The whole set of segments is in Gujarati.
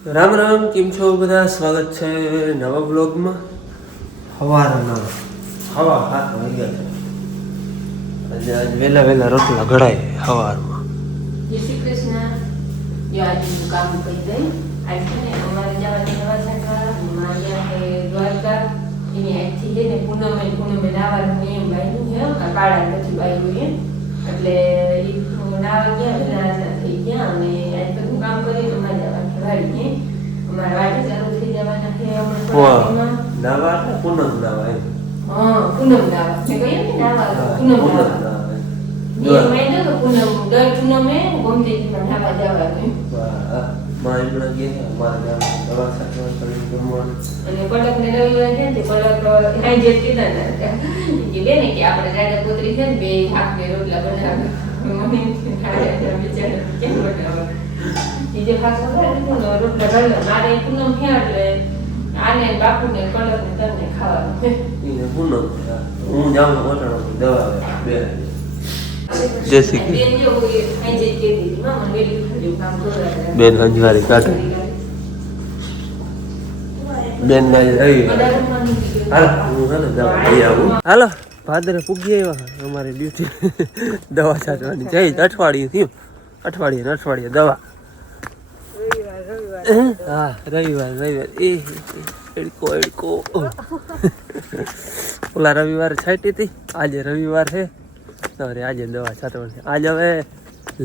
રામ રામ, કેમ છો બધા? સ્વાગત છે નવા બ્લોગમાં. સવારના હવા 7 વાગ્યા છે એટલે આજ વહેલા વહેલા રોટલા ઘડાય સવારમાં. જય શ્રી કૃષ્ણ. જો આજનું કામ કરી દઈ. આજ છે ને અમારે જવાની નવા છાંટવા મારે દ્વારકા એની આજથી છે ને પૂનમે નાવાનું એમ બાયનું છે કાળા નથી બાયનું એમ એટલે એ નાવા ગયા નાના થઈ ગયા અને આજ બધું કામ કરી અમારે જવાની વાડી અમારે વાડી ચાલુ થઈ જવાના છે હમણાં નાવા એટલે પૂનમ નાવા એમ. હા પૂનમ નાવા મેં કહ્યું ને નાવા પૂનમ નાવા ये मैंने तो पूनम दर पूनमे गोमतीમાં નાવા જવાનું માં એમણા ગયા અમારા ગામમાં દવા છાંટવા કરી જમવાનું અને પલકને રવિવાર છે ને પલક અહીં જે કીધા ને કે બેને કે આપણે દાદા પુત્રી છે ને બે હાથ બે રોટલા બનાવે મને ખાડા બિચારા કેમ બનાવે એ જે ખાસ હોય ને રોટલા બનાવે મારે પૂનમ છે એટલે આને બાપુને પલકને તને ખાવાનું એને પૂનમ હું જાઉં ઓટાણો દવા બે જય શ્રી બેન હંજવારી કાઢે બેન ના હાલો ભાદરે પૂગી આવ્યા અમારી ડ્યુટી દવા છાંટવાની જઈ અઠવાડિયું થયું અઠવાડિયે દવા હા રવિવાર એ એડકો ઓલા રવિવારે છાંટી હતી આજે રવિવાર છે સવારે આજે દવા છાંટવાની છે. આજ હવે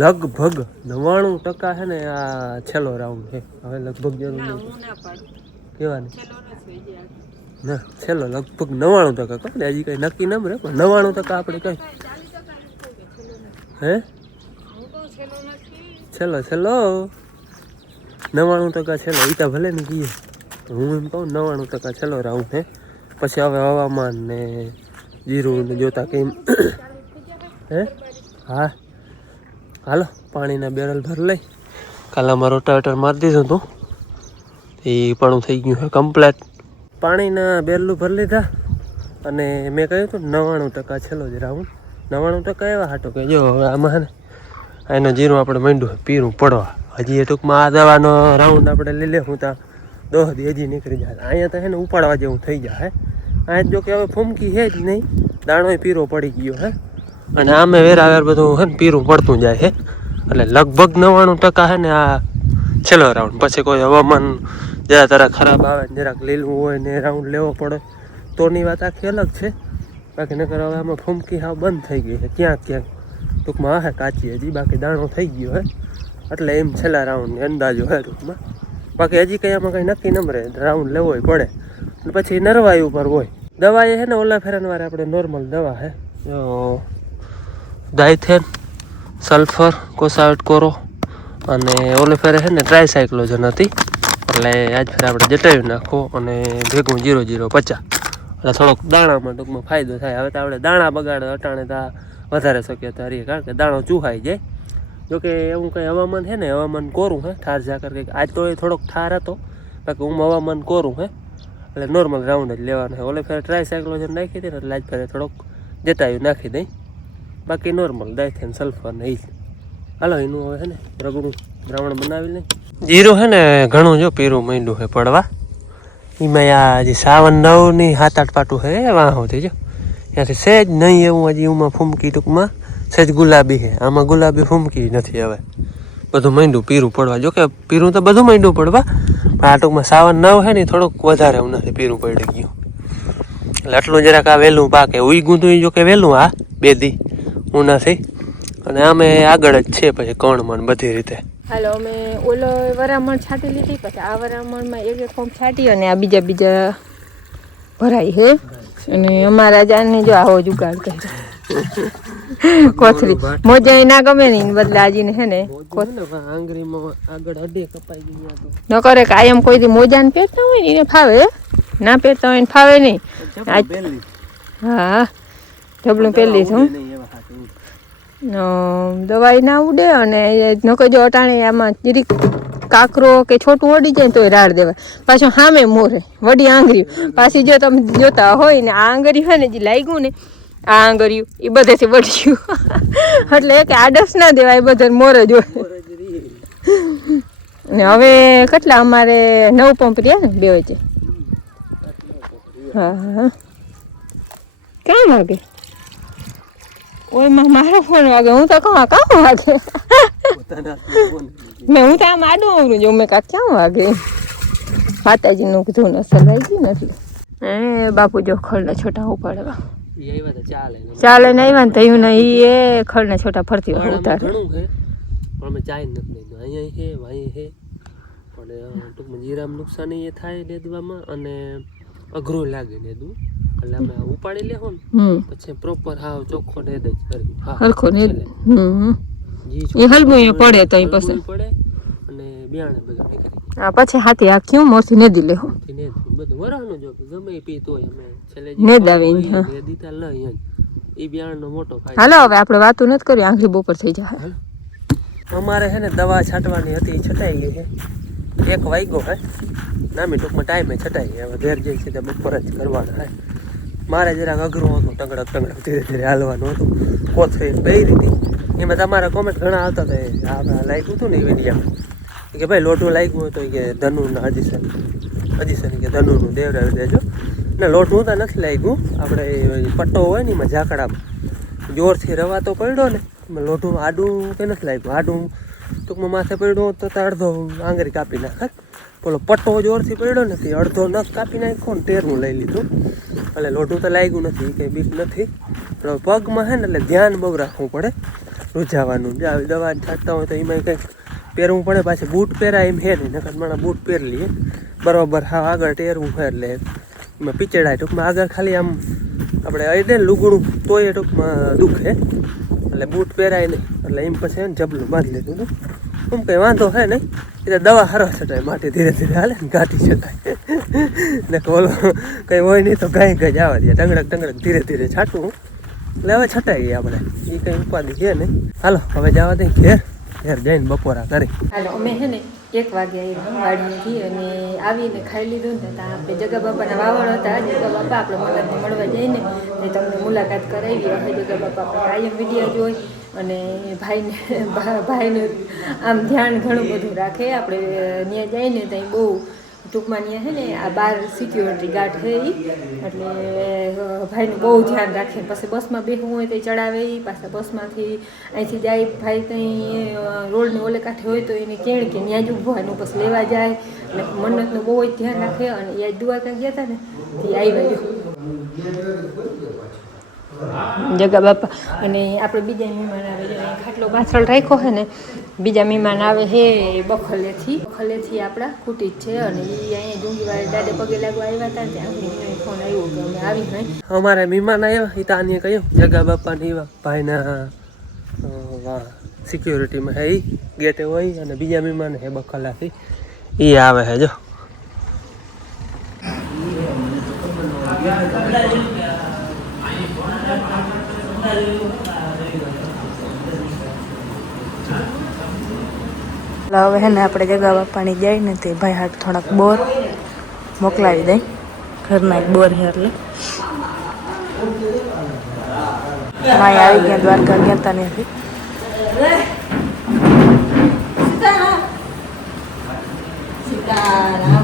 લગભગ 99% છે ને આ છેલ્લો રાઉન્ડ છે. હવે લગભગ જરૂર નહીં કહેવાની ના છેલ્લો લગભગ 99% કહે હજી કંઈ નક્કી ન રહે પણ 99% આપણે કંઈ હે છેલ્લો 99% છેલ્લો ઈતા ભલે ને કહીએ હું એમ કહું 99% છેલ્લો રાઉન્ડ છે. પછી હવે હવામાન ને જીરું ને જોતા કેમ હે હા હાલો પાણીના બેરલ ભર લઈ કાલે અમારો રોટાવેટર મારી દીધું હતું એ પણ થઈ ગયું છે કમ્પ્લેટ. પાણીના બેરલું ભરી લીધા અને મેં કહ્યું હતું 99% છેલ્લો જ રાઉન્ડ 99% એવા હાટો કે જો હવે આમાં ને એનો જીરું આપણે માંડ્યું પીરું પડવા હજી એ ટૂંકમાં આ દવાનો રાઉન્ડ આપણે લઈ લે હું ત્યાં 10 દી હજી નીકળી જાય અહીંયા તો હે ને ઉપાડવા જેવું થઈ જાય અહીંયા જો કે હવે ફૂમકી છે જ નહીં દાણોય પીરો પડી ગયો હે અને આમે વેરાવેર બધું હે ને પીરું પડતું જાય છે એટલે લગભગ 99% છે ને આ છેલ્લો રાઉન્ડ. પછી કોઈ હવામાન જરા તરા ખરાબ આવે ને જરાક લીલું હોય ને રાઉન્ડ લેવો પડે તોની વાત આખી અલગ છે. બાકી નકર હવે આમાં ફૂમકી હાવ બંધ થઈ ગઈ છે ક્યાંક ટૂંકમાં હે કાચી હજી બાકી દાણો થઈ ગયો હે એટલે એમ છેલ્લા રાઉન્ડની અંદાજો હે ટૂંકમાં. બાકી હજી કંઈ આમાં કંઈ નક્કી ન રહે રાઉન્ડ લેવોય પડે પછી નરવાઈ ઉપર હોય. દવા એ છે ને ઓલા ફેરનવારે આપણે નોર્મલ દવા છે ડાયથેન સલ્ફર કોસાવેટ કોરો અને ઓલે ફેરે છે ને ટ્રાયસાયક્લોઝન હતી એટલે આજ ફેર આપણે જટાવી નાખો અને ભેગું 0.050 એટલે થોડોક દાણામાં ટૂંકમાં ફાયદો થાય. હવે તો આપણે દાણા બગાડે અટાણે તો વધારે શક્યતા રહીએ કારણ કે દાણો ચૂહાઈ જાય. જોકે એવું કંઈ હવામાન છે ને હવામાન કોરું હે ઠાર ઝાકર કંઈક આજ તો એ થોડોક ઠાર હતો બાકી હું હવામાન કોરું હે એટલે નોર્મલ રાઉન્ડ જ લેવાનો છે. ઓલે ફેર ટ્રાયસાયક્લોઝન નાખી હતી ને એટલે આજ ફેરે થોડોક જટાયું નાખી દઈ બાકી નોર્મલ ડાયથેન સલ્ફર ને એ જ હાલો એનું હવે છે ને રગડું દ્રાવણ બનાવી લઈ. જીરું છે ને ઘણું જો પીરું માંડ્યું છે પડવા એમાં આ હજી 9 7-8 પાટું છે વાહ થઈ જો ત્યાંથી સહેજ નહીં એવું હજી એમાં ફૂમકી ટૂંકમાં સહેજ ગુલાબી છે આમાં ગુલાબી ફૂમકી નથી. હવે બધું માંડ્યું પીરું પડવા જોકે પીરું તો બધું માંડ્યું પડવા પણ આ ટૂંકમાં 9 છે ને થોડુંક વધારે એવું નથી પીરું પડી ગયું એટલે આટલું જરાક આ વહેલું પાકે ઉઈગું તો જો કે વહેલું આ 2 દી ઉનાથી અને આમે આગળ જ છે પછી કણમાં બધી રીતે. હાલો અમે ઓલો વરામણ છાંટી લીધી પછી આ વરામણમાં એક ફોર્મ છાંટી અને આ બીજા ભરાય છે અને અમારા જાનને જો આવો જુગાડ કર્યો કોથળી મોજા ના ગમે ને એને બદલે આજીને છે ને આંગળીમાં આગળ અડે કપાઈ ગઈ ન કરે કાયમ કોઈ દી મોજા ને પહેરતા હોય ને એને ફાવે ના પહેરતા હોય ને ફાવે નહીં. હા ઢબલું પહેરી લીધું દવાઈ ના ઉડે અને નકો જો અટાણે આમાં જીરીક કાકરો કે છોટું ઓડી જાય તો રાડ દેવાય પાછું સામે મોરે વડી આંગળી પાછી જો તમે જોતા હોય ને આ આંગળી હોય ને જે લાગ્યું ને આ આંગળીયું એ બધેથી વળ્યું એટલે કે આડસ ના દેવાય બધા મોર જ હોય ને હવે કેટલા અમારે 9 પંપ રહ્યા ને બે વચ્ચે. હા હા કેમ વાગે ઓય મારો ફોન વાગે હું તો કહું કામ વાગે મેં હું તો આમ આડું આવડું જો મેં ક્યાં વાગે માતાજીનું કીધું ને સલાઈ ગઈ નથી એ બાપુ જો ખડને છોટા ઉપાડવા ચાલે નહીં વાન થયું ને એ ખડને છોટા ફરતી ઉતારે ઘણું છે પણ અમે ચાય નથી લઈ અહીંયા છે વાય છે પણ ટૂંકમાં જીરામાં નુકસાન એ થાય લેદવામાં અને અઘરું લાગે લેદવું એટલે અમે ઉપાડી લેવો ને પછી પ્રોપર હાવ ચોખ્ખો ને જ કરી હરખો ને એ હલવું એ પડે તો પછી પડે અને બિયાણે બધું નીકળી આ પછી હાથી આ ક્યું મોરથી નદી લેહો બધું વરાનું જો ગમે એ પીતો હોય અમે છેલ્લે નેદ આવીને દીતા લઈ એ બિયાણનો મોટો ફાયદો. હાલો હવે આપણે વાતો નથી કરી આંગળી બોપર થઈ જાય. અમારે છે ને દવા છાંટવાની હતી છટાઈ ગઈ છે 1 વાગ્યો હે નામી ટૂંકમાં ટાઈમે છટાઈ ગઈ હવે ઘેર જઈ સીધા બપોર જ કરવાના હે મારે જરાક અઘરું હતું ટંગડક ધીરે ધીરે હાલવાનું હતું કોથળી બહી હતી એમાં તમારા કોમેન્ટ ઘણા આવતા હતા આપણે લાગ્યું હતું ને એ વિડીયામાં કે ભાઈ લોટું લાગ્યું હતું કે ધનુના અજીસન કે ધનુનું દેવરાવી દેજો ને લોટું તો નથી લાગ્યું આપણે પટ્ટો હોય ને એમાં ઝાકડામાં જોરથી રવાતો પડ્યો ને એમાં લોટું આડું કે નથી લાગ્યું આડું ટૂંકમાં માથે પડ્યું તો અડધો આંગળી કાપી નાખત પેલો પટ્ટો જોરથી પડ્યો નથી અડધો નખ કાપી નાખ્યો ને ટેરનું લઈ લીધું એટલે લોટું તો લાગ્યું નથી કંઈ બીક નથી પણ પગમાં છે ને એટલે ધ્યાન બહુ રાખવું પડે રૂઝાવાનું દવા છાંટતા હોય તો એમાં કંઈક પહેરવું પડે પાછી બૂટ પહેરાય એમ હે નહીં નકર મને બૂટ પહેરી લઈએ બરાબર હા આગળ ટેરવું હોય એટલે એમાં પીચડાય ટૂંકમાં આગળ ખાલી આમ આપણે અડે ને લુગડું તોય ટૂંકમાં દુખે એટલે બૂટ પહેરાય નહીં એટલે એમ પછી ને જબલું બાંધી લીધું હતું એમ કંઈ વાંધો હે નહીં એટલે દવા હારવા છટાય માટે ધીરે ધીરે હાલે ને ગાંઠી છટાય ને ઓલો કંઈ હોય નહીં તો ગાય ગાય જવા દે ટંગડક ધીરે ધીરે છાંટવું એટલે હવે છટાઈ ગઈ આપણે એ કંઈ ઉપાધિ છે નહીં હાલો હવે જવા દઈ ઘેર જઈને બપોરા કરી હાલો અમે છે ને 1 વાગે વાડીએથી અને આવીને ખાઈ લીધું ને ત્યાં આપણે જગા બાપાના વાવડ હતા જગા બાપા આપણે મલકને મળવા જઈને ને તમને મુલાકાત કરાવી હવે જગા બાપા આપણે કાયમ વિડીયો જોઈ અને ભાઈનું આમ ધ્યાન ઘણું બધું રાખે આપણે ત્યાં જઈને ત્યાં બહુ ટૂંકમાં ત્યાં છે ને આ 12 સિક્યોરિટી ગાર્ડ છે એટલે ભાઈનું બહુ ધ્યાન રાખે પછી બસમાં બેસવું હોય તો ચડાવે પાછા બસમાંથી અહીંથી જાય ભાઈ કંઈ રોડને ઓલે કાંઠે હોય તો એને કેણ કે ત્યાં જ ઊભવાનું પછી લેવા જાય એટલે મન્નતનું બહુ જ ધ્યાન રાખે અને એ દ્વારકા ગયા હતા ને તે આવ્યા જગા બાપા અને આપણે બીજા મહેમાન આવે છે ખાટલો પાછળ રાખ્યો છે ને બીજા મહેમાન આવે છે બખલેથી આપણા કુટી જ છે અને એ અહીંયા ડુંગીવાળી દાદે પગે લાગવા આવ્યા હતા ત્યાં ફોન આવ્યો કે અમે આવી નહીં અમારે મહેમાન આવ્યા એ તાને કહ્યું જગા બાપાને એવા ભાઈના સિક્યોરિટીમાં હે એ ગેટે હોય અને બીજા મહેમાન હે બખલાથી એ આવે છે જો હવે હે ને આપણે જગા બાપાની જાય ને તે ભાઈ હાટ થોડાક બોર મોકલાવી દઈ ઘરના એક બોર છે એટલે માય આવી ગયા દ્વારકા ગયા તા ત્યાંથી સીતારામ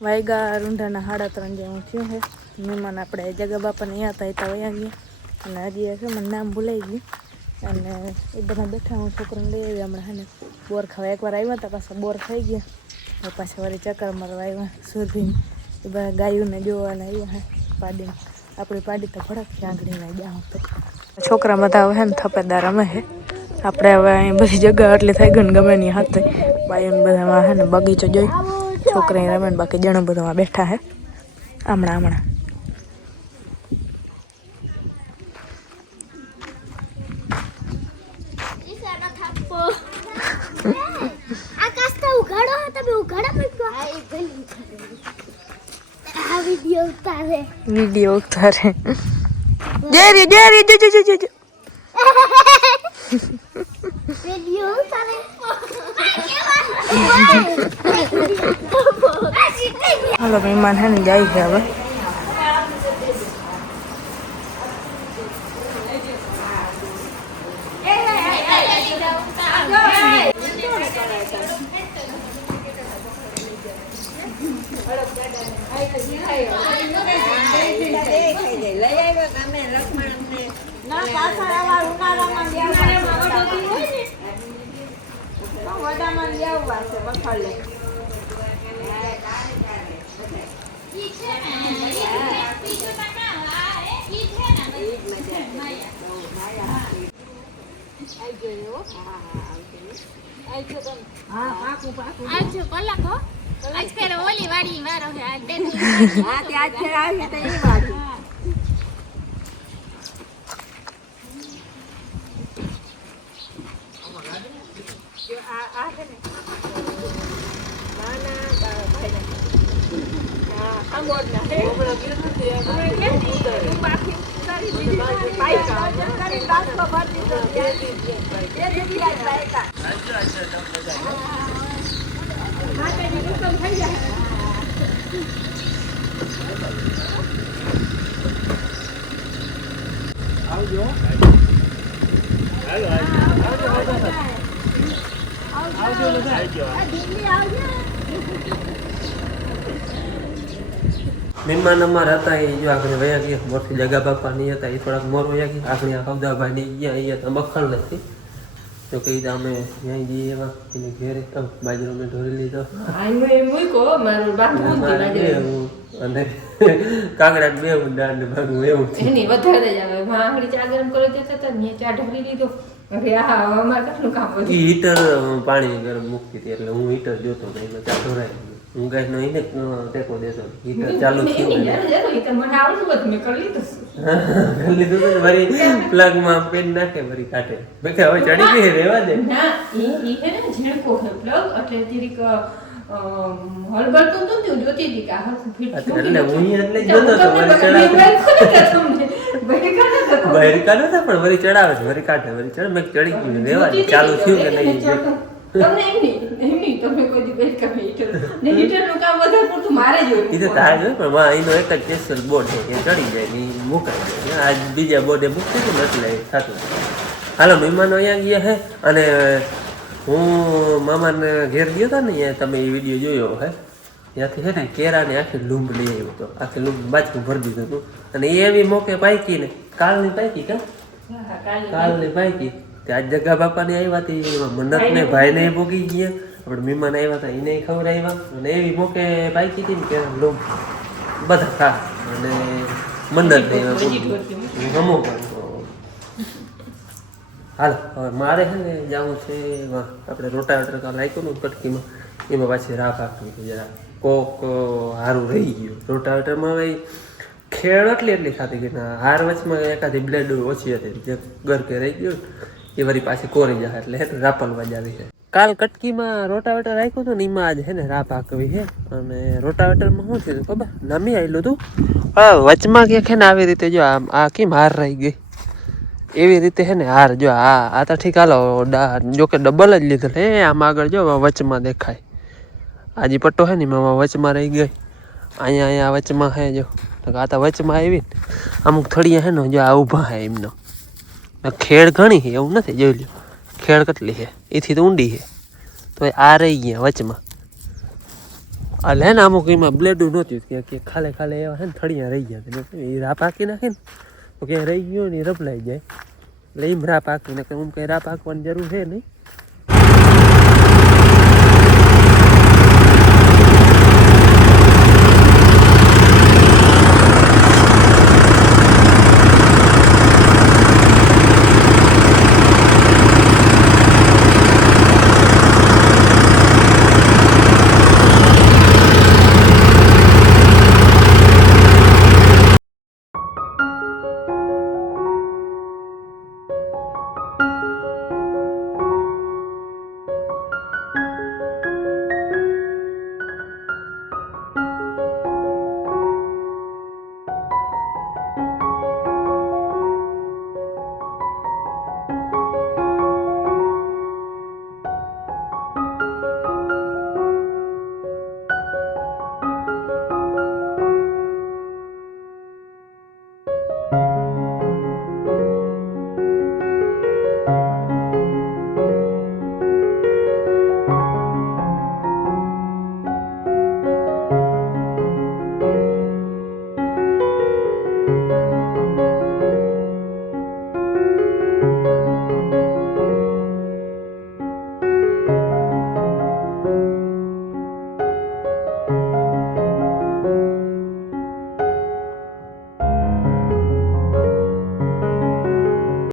વાયગા રૂંઢાના 3:30 જેવું થયું છે મહેમાન આપણે જગા બાપાને અહીંયા હતા વયા ગયા અને હજી છે મને નામ ભૂલાઈ ગયું અને એ બધા બેઠા હું છોકરાને લઈ આવી હમણાં ને બોર ખાવા એકવાર આવ્યા હતા પાછા બોર થઈ ગયા પાછા વારી ચક્કર મારવા આવ્યા સુરભીને એ બધા ગાયોને જોવાના આવ્યા હે પાડીને આપણી પાડી તો ભડક આંગળીના જાઉં તો છોકરા બધા હવે ને થપેદાર અમે હે આપણે હવે અહીં બધી જગ્યા એટલી થઈ ગઈ ને ગમે ની હાથે બાયોને બધામાં હે ને બગીચો જોઈ છોકરા રમે ને બાકી જણો બધું બેઠા હે હમણાં આકાશ તો ઉઘાડો તમે ઉઘાડા મૂક્યો આ એક ગલી આ વિડિયો ઉતારે વિડિયો ઉતારે વિડિયો ઉતારે હાલો મહેમાન હે ને જાય છે હવે મહેમાન અમારા હતા એ જો આગળ વયા ગયા મોટી જગા બાપા નહીં હતા એ થોડાક મોર વયા ગયા આગળ આ કવદાભાઈ ની ગયા અહીંયા તો બખલ નથી તો કઈ અમે ત્યાં જઈએ એવા એને ઘેરે બાજરો મેં ઢોરી લીધો અને કાગડા બે ઊંડા ને ભાગું એવું એની વધારે જ આવે આંગળી ચા ગરમ કરો જતા હતા ને ચા ઢોરી લીધો અરે હા અમારે કેટલું કામ હતું હીટર પાણી ગરમ મૂકતી હતી એટલે હું હીટર જોતો તો એમાં ચા ઢોરાય હું ગેસ નો એને ટેકો દેતો હીટર ચાલુ થયું મને આવડતું હતું મેં કરી લીધું લીધું વરી પ્લગ માં પેન નાખે વરી કાઢે બેકે હવે ચડી ગઈ રેવા દે ના ઈ હે ને ઝેણકો હે પ્લગ એટલે જરીક હળબળતું નતું જોતી હતી કે આ ફિટ એટલે હું એટલે જોતો તો વરી ચડાવે બહાર કાઢો તો પણ વરી ચડાવે છે વરી કાઢે વરી ચડે મેં ચડી ગયું રેવા દે ચાલુ થયું કે નહીં તમને એમની તમે કોઈ દી બેલ કામે હીટર ને હીટર નું કામ વધારે પડતું મારે જ હોય એ તો તાર જોયું પણ માં એનો એક જ સ્પેશિયલ બોર્ડ છે કે ચડી જાય ને મુકાઈ જાય આજ બીજા બોર્ડે મૂકતી હતું ને એટલે થતું હાલો મહેમાનો અહીંયા ગયા હે અને હું મામાને ઘેર ગયો હતો ને ત્યાં તમે એ વિડીયો જોયો હે ત્યાંથી છે ને કેળાને આખી લૂંબ લઈ આવ્યો હતો આખી લૂંબ બાજકું ભરી દીધું હતું અને એવી મોકે પાકી ને કાલની પાકી કાલની પાકી આજ જગા બાપાને આવ્યા હતી મન્નત ને ભાઈ ને ભોગી ગયા આપણે મહેમાન આવ્યા હતા એને ખવડાવ્યા અને એવી મોકે પાકી હતી ને કે લૂંબ બધા ખા અને મન્નત ને હમો પણ હાલ હવે મારે છે ને જવું છે એમાં આપણે રોટાવેટર કાલ લાગ્યું ને કટકીમાં એમાં પાછી રાહ પાકવી હતી જરા કોક સારું રહી ગયું રોટાવેટરમાં હવે ખેડ એટલી ખાતી ગઈ હાર વચમાં એકાદી બ્લેડ ઓછી હતી જે ગરકે રહી ગયું એ વળી પાછી કોરી જાય એટલે રાપલવા જ આવી છે કાલ કટકીમાં રોટાવેટર રાખ્યું હતું ને એમાં આજ છે ને રાહ પાકવી છે અને રોટાવેટરમાં શું થયું ખબર નમી આવેલું હતું હા વચમાં ક્યાંક છે ને આવી રીતે જો આ કેમ હાર રહી ગઈ એવી રીતે છે ને હાર જો આ તો ઠીક હાલો જો કે ડબલ જ લીધેલ હે આમ આગળ જો વચમાં દેખાય આજે પટ્ટો છે ને એમાં વચમાં રહી ગઈ અહીંયા વચમાં હે જો આ તો વચમાં આવી ને અમુક થળિયા છે ને જો આ ઊભા હે એમનો ખેડ ઘણી છે એવું નથી જોઈ લો ખેડ કેટલી છે એથી તો ઊંડી છે તો આ રહી ગયા વચમાં એટલે હે ને અમુક એમાં બ્લેડું નહોતું કે ખાલે ખાલે એવા છે ને થળિયા રહી ગયા એ રાહ પાકી નાખે ને તો ક્યાંય રહી ગયો ને રપલાઈ જાય એટલે એમ રાહ પાકીને કે હું કંઈ રાહ પાકવાની જરૂર છે નહીં